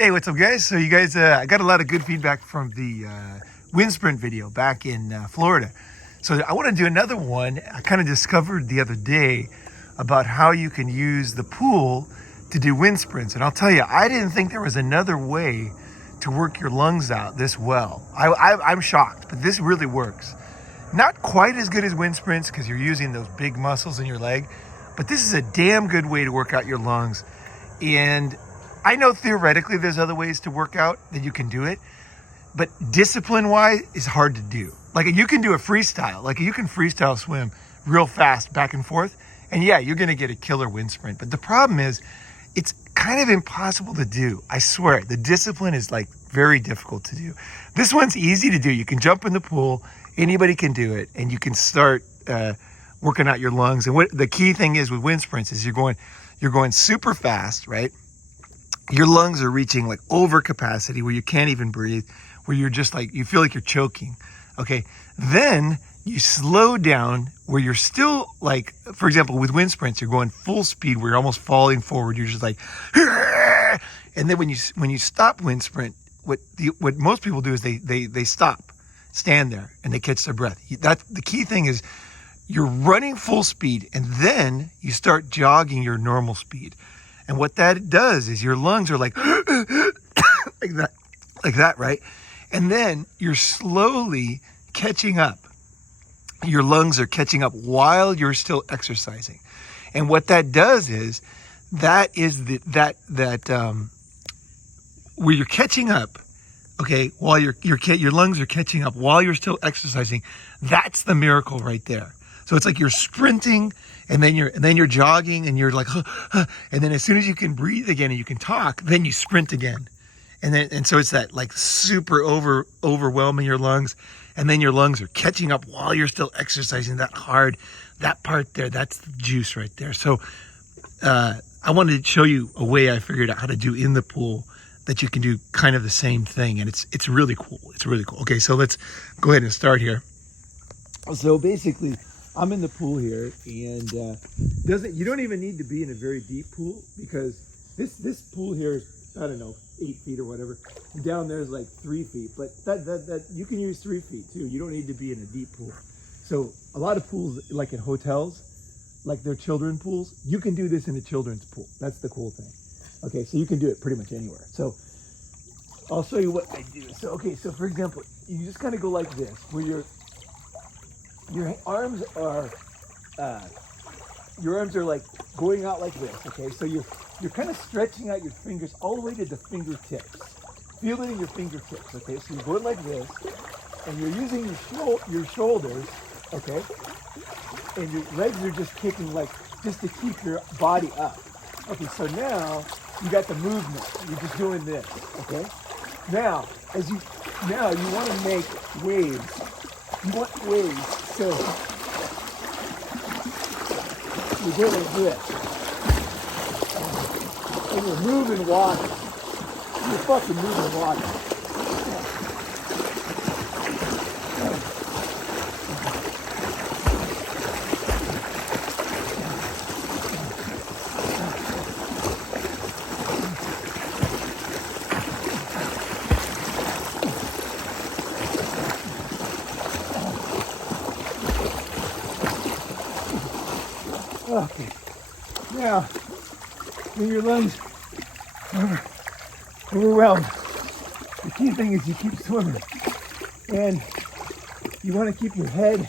Hey, what's up, guys? So you guys, I got a lot of good feedback from the wind sprint video back in Florida. So I want to do another one. I kind of discovered the other day about how you can use the pool to do wind sprints. And I'll tell you, I didn't think there was another way to work your lungs out this well. I'm shocked, but this really works. Not quite as good as wind sprints because you're using those big muscles in your leg, but this is a damn good way to work out your lungs. And I know theoretically there's other ways to work out that you can do it, but discipline-wise, it's hard to do. Like you can do a freestyle, like you can freestyle swim real fast back and forth, and yeah, you're gonna get a killer wind sprint. But the problem is, it's kind of impossible to do. I swear, the discipline is like very difficult to do. This one's easy to do. You can jump in the pool, anybody can do it, and you can start working out your lungs. And what the key thing is with wind sprints is you're going super fast, right? Your lungs are reaching like over capacity where you can't even breathe, where you're just like, you feel like you're choking. Okay. Then you slow down where you're still like, for example, with wind sprints, you're going full speed where you're almost falling forward. You're just like, and then when you stop wind sprint, what most people do is they stop, stand there, and they catch their breath. That the key thing is you're running full speed and then you start jogging your normal speed. And what that does is your lungs are like, like that, right? And then you're slowly catching up. Your lungs are catching up while you're still exercising. And what that does is, that is where you're catching up, okay, while your lungs are catching up while you're still exercising. That's the miracle right there. So it's like you're sprinting and then you're jogging and you're like, and then as soon as you can breathe again and you can talk, then you sprint again. And so it's that like super overwhelming your lungs, and then your lungs are catching up while you're still exercising that hard. That part there, that's the juice right there. So I wanted to show you a way I figured out how to do in the pool that you can do kind of the same thing, and it's really cool. It's really cool. Okay, so let's go ahead and start here. So basically, I'm in the pool here, and you don't even need to be in a very deep pool, because this pool here is, I don't know, 8 feet or whatever. And down there is like 3 feet, but that you can use 3 feet too. You don't need to be in a deep pool. So a lot of pools, like in hotels, like their children pools, you can do this in a children's pool. That's the cool thing. Okay, so you can do it pretty much anywhere. So I'll show you what I do. So okay, so for example, you just kind of go like this, where your arms are like going out like this. Okay, so you're kind of stretching out your fingers all the way to the fingertips. Feel it in your fingertips. Okay, so you're going like this, and you're using your shoulders. Okay, and your legs are just kicking, like just to keep your body up. Okay, so now you got the movement. You're just doing this. Okay, now you want to make waves. You want waves, so you go like this. And you're moving water. You're fucking moving water. Okay, now, when your lungs are overwhelmed, the key thing is you keep swimming, and you want to keep your head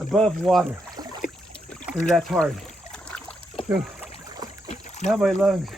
above water, because that's hard. So now my lungs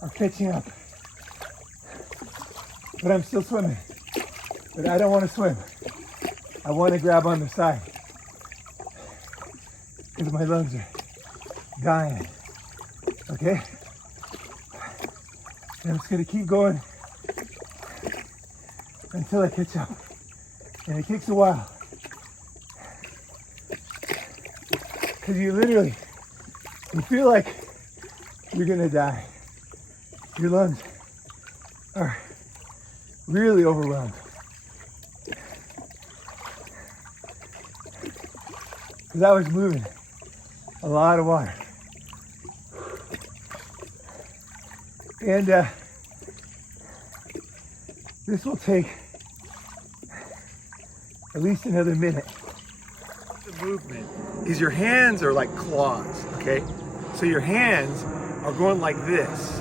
are catching up, but I'm still swimming. But I don't want to swim. I want to grab on the side, because my lungs are dying. Okay? And I'm just gonna keep going until I catch up. And it takes a while, because you feel like you're gonna die. Your lungs are really overwhelmed. Because I was moving a lot of water. And This will take at least another minute. The movement is your hands are like claws, okay? So your hands are going like this,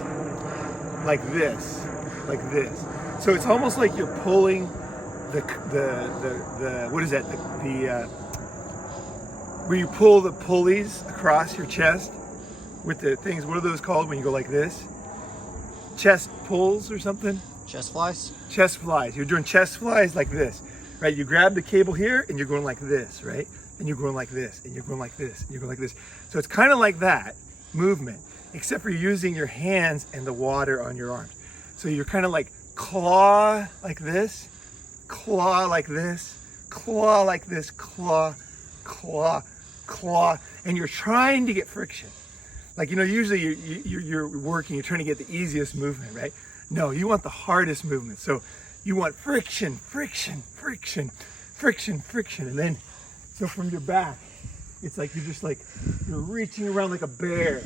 like this, like this. So it's almost like you're pulling the what is that? Where you pull the pulleys across your chest with the things. What are those called when you go like this? Chest pulls or something? Chest flies? Chest flies. You're doing chest flies like this, right? You grab the cable here and you're going like this, right? And you're going like this, and you're going like this, and you're going like this. So it's kind of like that movement, except for you're using your hands and the water on your arms. So you're kind of like claw like this, claw like this, claw like this, claw, claw, claw, and you're trying to get friction. Like, you know, usually you're working, you're trying to get the easiest movement, right? No, you want the hardest movement. So you want friction, friction, friction, friction, friction, and then so from your back, it's like you're reaching around like a bear.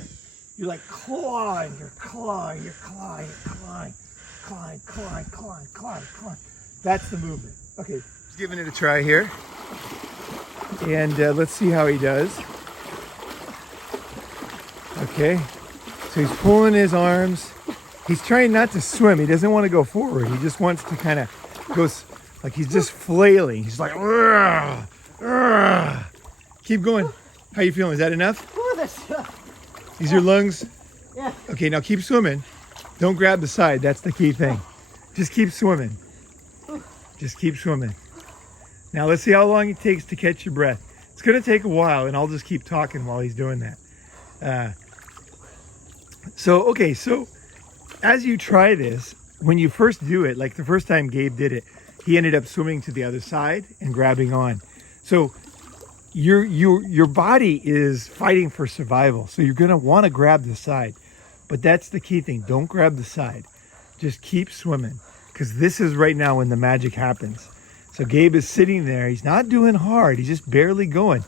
You're like clawing, you're clawing, you're clawing, you're clawing, clawing, clawing, clawing, clawing, clawing. That's the movement. Okay, just giving it a try here. And let's see how he does. Okay, so he's pulling his arms. He's trying not to swim. He doesn't want to go forward. He just wants to kind of go, like he's just flailing. He's like, "Urgh, urgh." Keep going. How you feeling? Is that enough? These are your lungs? Yeah. Okay, now keep swimming. Don't grab the side. That's the key thing. Just keep swimming. Just keep swimming. Now let's see how long it takes to catch your breath. It's going to take a while, and I'll just keep talking while he's doing that. So as you try this, when you first do it, like the first time Gabe did it, he ended up swimming to the other side and grabbing on. So your body is fighting for survival. So you're going to want to grab the side. But that's the key thing. Don't grab the side. Just keep swimming, because this is right now when the magic happens. So Gabe is sitting there. He's not doing hard. He's just barely going.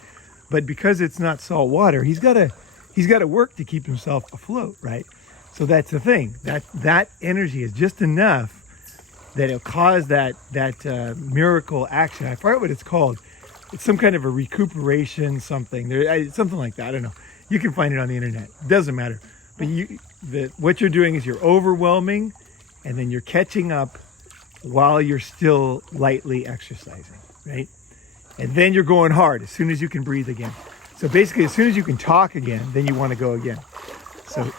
But because it's not salt water, he's got to work to keep himself afloat, right? So that's the thing. That energy is just enough that it'll cause that miracle action. I forget what it's called. It's some kind of a recuperation something. Something like that. I don't know. You can find it on the internet. It doesn't matter. But what you're doing is you're overwhelming, and then you're catching up while you're still lightly exercising, right? And then you're going hard as soon as you can breathe again. So basically, as soon as you can talk again, then you want to go again. So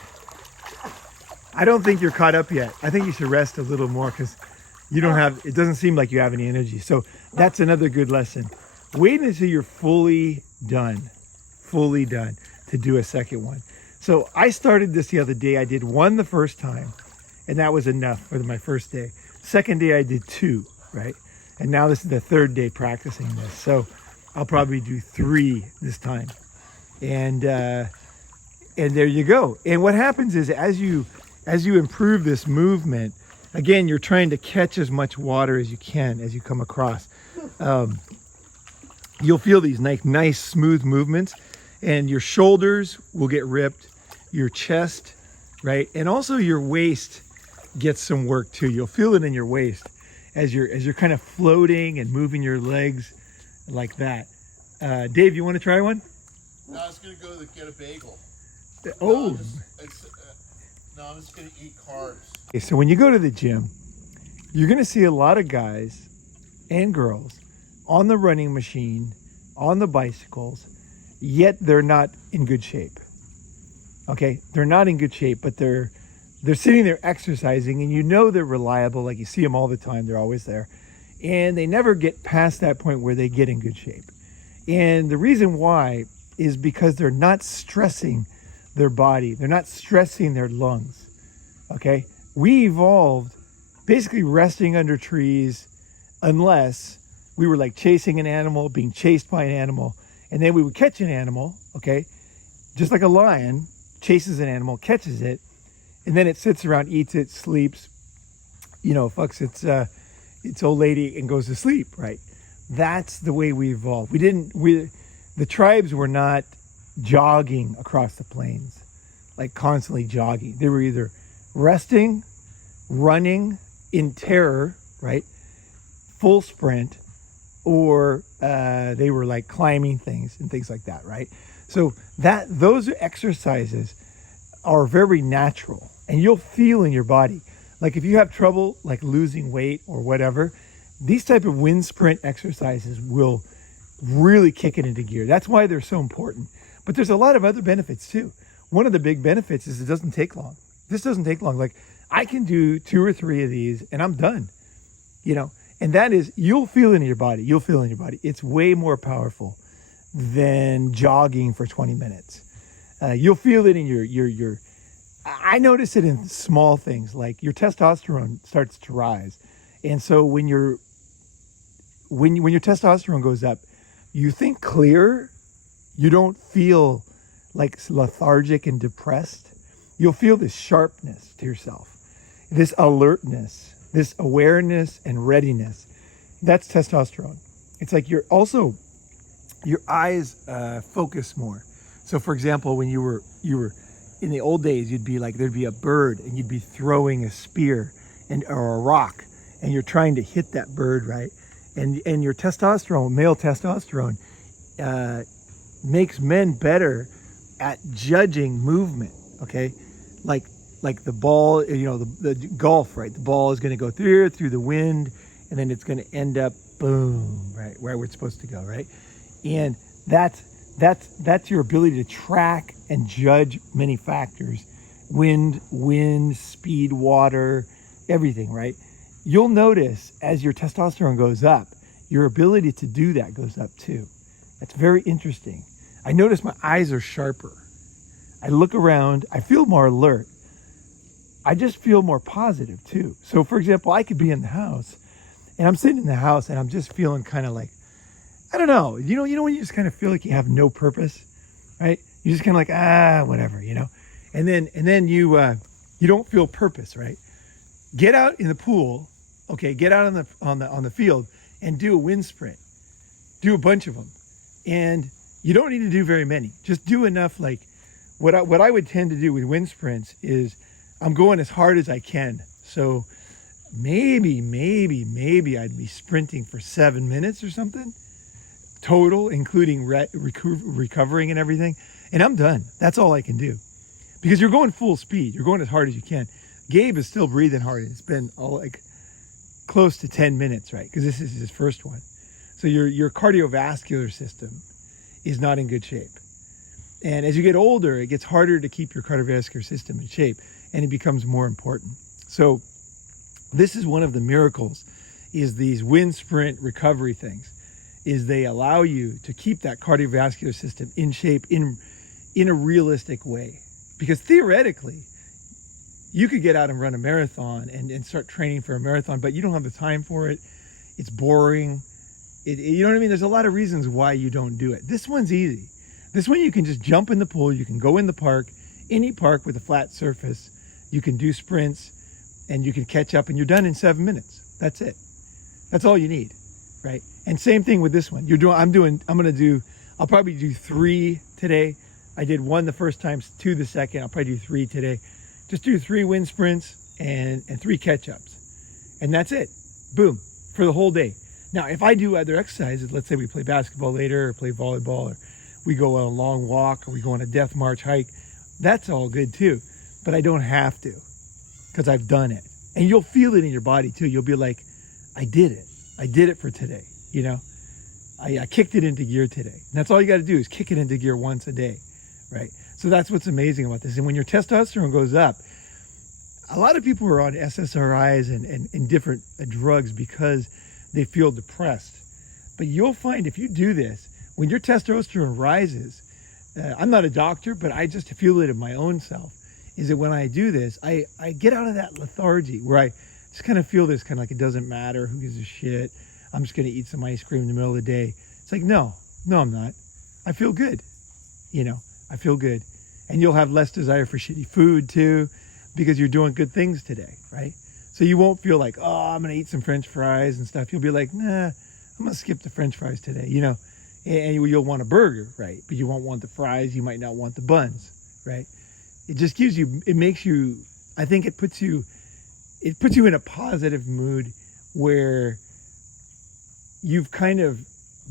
I don't think you're caught up yet. I think you should rest a little more, because it doesn't seem like you have any energy. So that's another good lesson. Wait until you're fully done to do a second one. So I started this the other day. I did one the first time, and that was enough for my first day. Second day I did two, right? And now this is the third day practicing this. So I'll probably do 3 this time. And there you go. And what happens is as you improve this movement, again, you're trying to catch as much water as you can as you come across. You'll feel these nice smooth movements, and your shoulders will get ripped, your chest, right? And also your waist gets some work too. You'll feel it in your waist as you're kind of floating and moving your legs like that. Dave, you want to try one? No, I was going to go get a bagel. Oh. I'm just going to eat carbs. Okay, so when you go to the gym, you're going to see a lot of guys and girls on the running machine, on the bicycles, yet they're not in good shape. Okay, they're not in good shape, but they're sitting there exercising, and you know they're reliable. Like, you see them all the time. They're always there. And they never get past that point where they get in good shape. And the reason why is because they're not stressing their body. They're not stressing their lungs. Okay? We evolved basically resting under trees, unless we were like chasing an animal, being chased by an animal, and then we would catch an animal, okay? Just like a lion chases an animal, catches it, and then it sits around, eats it, sleeps, fucks its old lady and goes to sleep, right? That's the way we evolved. The tribes were not jogging across the plains, like constantly jogging. They were either resting, running in terror, right? Full sprint, or they were like climbing things and things like that, right? So those exercises are very natural, and you'll feel in your body. Like if you have trouble like losing weight or whatever, these type of wind sprint exercises will really kick it into gear. That's why they're so important. But there's a lot of other benefits too. One of the big benefits is it doesn't take long. This doesn't take long. Like I can do 2 or 3 of these and I'm done, and that is, you'll feel it in your body. You'll feel it in your body. It's way more powerful than jogging for 20 minutes. You'll feel it in your, I notice it in small things, like your testosterone starts to rise. And so when your testosterone goes up, you think clearer. You don't feel like lethargic and depressed. You'll feel this sharpness to yourself, this alertness, this awareness and readiness. That's testosterone. It's like your eyes focus more. So for example, when you were in the old days, you'd be like, there'd be a bird and you'd be throwing a spear or a rock, and you're trying to hit that bird, right? And your testosterone, male testosterone, makes men better at judging movement. Okay, like the ball, the golf, right? The ball is going to go through the wind, and then it's going to end up boom, right where it's supposed to go, right? And that's your ability to track and judge many factors: wind, speed, water, everything, right? You'll notice as your testosterone goes up, your ability to do that goes up too. That's very interesting. I notice my eyes are sharper. I look around, I feel more alert. I just feel more positive too. So for example, I could be in the house and I'm sitting in the house and I'm just feeling kind of like, I don't know, you know when you just kind of feel like you have no purpose, right? You're just kind of like, whatever, and then you don't feel purpose, right? Get out in the pool, okay, get out on the field and do a wind sprint. Do a bunch of them. And you don't need to do very many. Just do enough. Like what I would tend to do with wind sprints is I'm going as hard as I can. So maybe I'd be sprinting for 7 minutes or something total, including recovering and everything. And I'm done. That's all I can do, because you're going full speed. You're going as hard as you can. Gabe is still breathing hard. It's been close to 10 minutes, right? Because this is his first one. So your cardiovascular system is not in good shape. And as you get older, it gets harder to keep your cardiovascular system in shape, and it becomes more important. So this is one of the miracles, is these wind sprint recovery things, is they allow you to keep that cardiovascular system in shape in a realistic way. Because theoretically, you could get out and run a marathon and start training for a marathon, but you don't have the time for it. It's boring. You know what I mean? There's a lot of reasons why you don't do it. This one's easy. This one, you can just jump in the pool. You can go in the park, any park with a flat surface. You can do sprints and you can catch up, and you're done in 7 minutes. That's it. That's all you need, right? And same thing with this one. I'll probably do 3 today. I did 1 the first time, 2 the second. I'll probably do 3 today. Just do 3 wind sprints and 3 catch-ups. And that's it. Boom. For the whole day. Now, if I do other exercises, let's say we play basketball later or play volleyball, or we go on a long walk, or we go on a death march hike, that's all good too. But I don't have to, because I've done it. And you'll feel it in your body too. You'll be like, I did it. I did it for today. I kicked it into gear today. And that's all you got to do, is kick it into gear once a day, right? So that's what's amazing about this. And when your testosterone goes up, a lot of people are on SSRIs and different drugs because they feel depressed. But you'll find if you do this, when your testosterone rises, I'm not a doctor, but I just feel it in my own self, is that when I do this, I get out of that lethargy where I just kind of feel this kind of like it doesn't matter, who gives a shit, I'm just going to eat some ice cream in the middle of the day. It's like, no, I'm not. I feel good. I feel good. And you'll have less desire for shitty food too, because you're doing good things today, right? So you won't feel like, I'm going to eat some French fries and stuff. You'll be like, nah, I'm going to skip the French fries today, and you'll want a burger, right? But you won't want the fries. You might not want the buns, right? It just gives you, it makes you, I think it puts you in a positive mood where you've kind of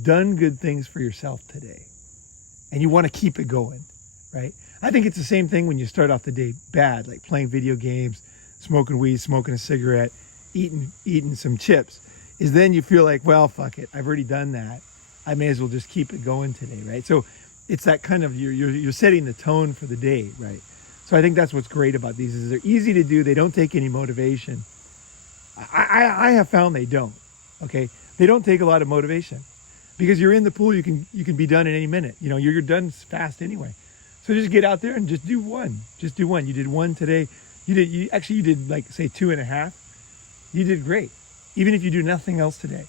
done good things for yourself today and you want to keep it going, right? I think it's the same thing when you start off the day bad, like playing video games, smoking weed, smoking a cigarette, eating some chips, is then you feel like, well, fuck it, I've already done that. I may as well just keep it going today, right? So it's that kind of, you're setting the tone for the day, right? So I think that's what's great about these is they're easy to do. They don't take any motivation. I have found they don't, okay? They don't take a lot of motivation because you're in the pool, you can be done in any minute. You know, you're done fast anyway. So just get out there and just do one. Just do one. You did one today. You did like say 2.5. You did great. Even if you do nothing else today,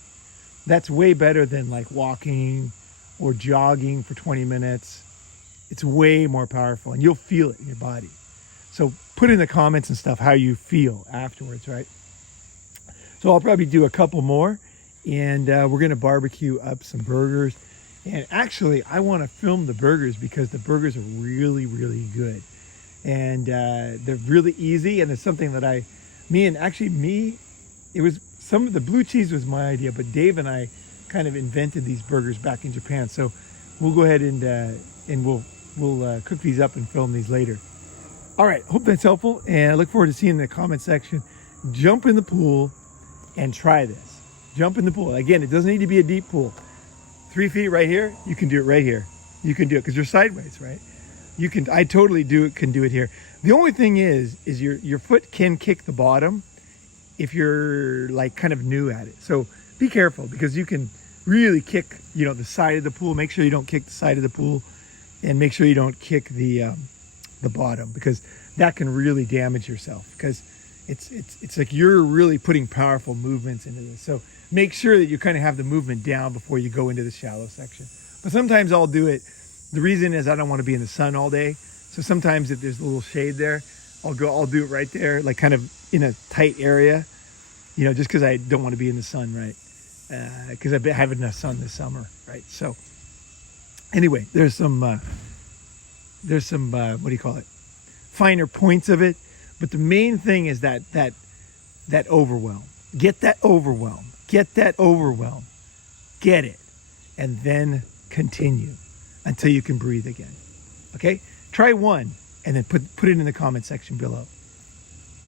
that's way better than like walking or jogging for 20 minutes. It's way more powerful and you'll feel it in your body. So put in the comments and stuff how you feel afterwards, right? So I'll probably do a couple more and we're going to barbecue up some burgers. And actually, I want to film the burgers because the burgers are really, really good. And they're really easy. And it's something that it was some of the blue cheese was my idea, but Dave and I kind of invented these burgers back in Japan. So we'll go ahead and we'll cook these up and film these later. All right, hope that's helpful. And I look forward to seeing you in the comment section. Jump in the pool and try this. Jump in the pool. Again, it doesn't need to be a deep pool. 3 feet right here, you can do it right here. You can do it because you're sideways, right? I totally can do it here. The only thing is your foot can kick the bottom if you're like kind of new at it. So be careful because you can really kick, the side of the pool. Make sure you don't kick the side of the pool and make sure you don't kick the bottom because that can really damage yourself because it's like you're really putting powerful movements into this. So make sure that you kind of have the movement down before you go into the shallow section. But sometimes I'll do it. The reason is I don't want to be in the sun all day. So sometimes if there's a little shade there, I'll do it right there, like kind of in a tight area, just because I don't want to be in the sun, right? Because I've been having enough sun this summer, right? So anyway, there's some what do you call it? Finer points of it. But the main thing is that overwhelm. Get that overwhelm. Get that overwhelm. Get it. And then continue until you can breathe again. Okay? Try one and then put it in the comment section below.